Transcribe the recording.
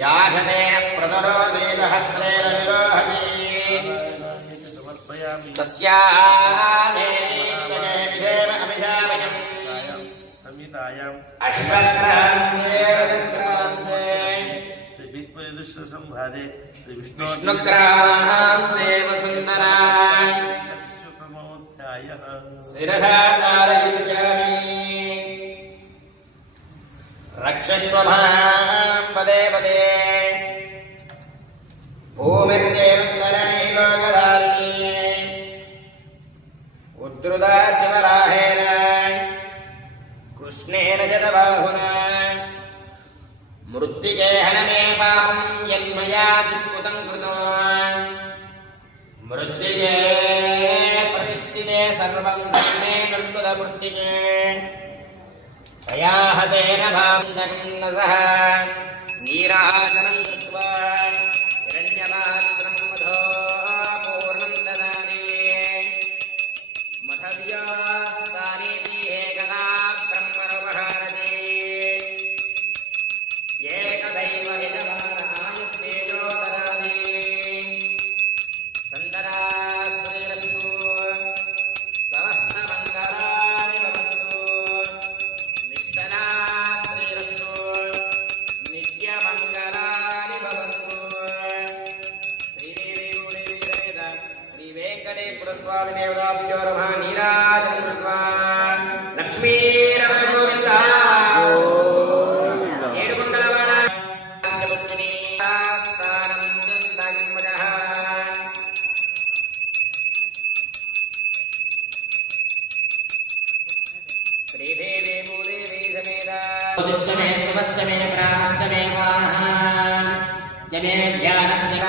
याषतेन प्रतरोगेदहस्त्रेण विरोहति तस्यादेवीष्टने विधेम अभिधावयम् अश्वक्रान्ते विष्णुक्रान्ते वसुन्धराय शिरसा धारयिष्यामि रक्षस्वभां पदे पदे भूमिर्देवन्तरणे लोकधारिणी उद्धृता शिवराहेन कृष्णेन शतबाहुना मृत्तिके हनमे पापं यन्मया दुष्कृतं कृतं मृत्तिके प्रतिष्ठिते सर्वं धर्मे नृत्तमृत्तिके तया हतेन भावन्दकन्नसः नीराजनं कृत्वा हिरण्यपात्रं मधो पूर्णं ददाति मठव्यास्तानीति एकदा ब्रह्मणोपहारति एकदैव हितमानहायस्तेजो ददाति सन्ददा श्रीरस्तु समस्तमङ्गलानि भवन्तु नित्यमङ्गलानि भवन्तु श्रीवेङ्कटेश्वरस्वामिदेवताभ्यो नमः नीराजनं कृत्वा लक्ष्मीरमणगोविन्दा ఏడుగుండలవాడ స్థానం చందగంబజః శ్రీదేవి భూదేవి సమేత దిష్టమే శివష్టమే ప్రాణష్టమే వాహ జమే ధ్యానస్తమే